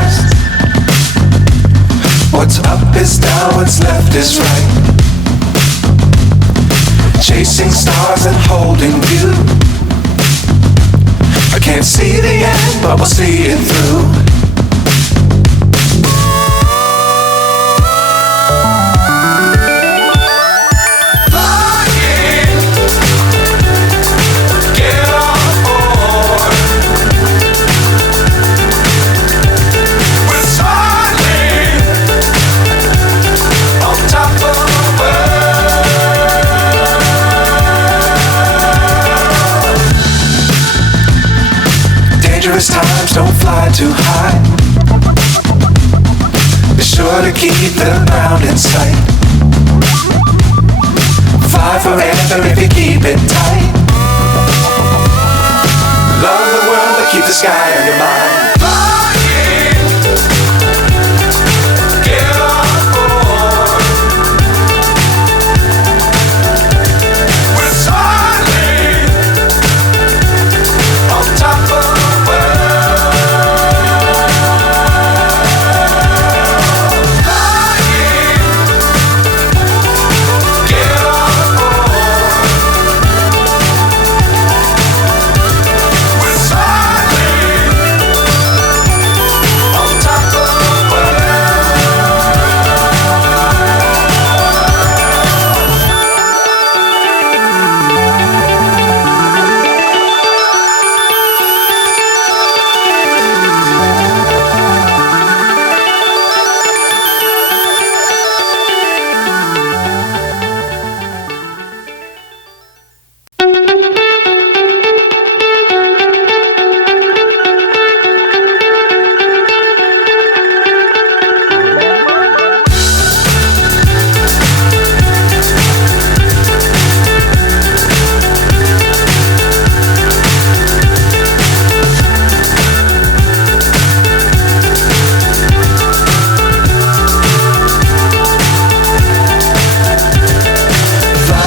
hypnotized. What's up is down, what's left is right. Chasing stars and holding you. I can't see the end, but we'll see it through. Dangerous times, don't fly too high. Be sure to keep the ground in sight. Fly forever if you keep it tight. Love the world, but keep the sky on your mind.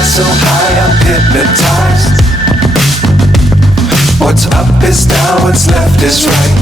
So high, I'm hypnotized. What's up is down, what's left is right.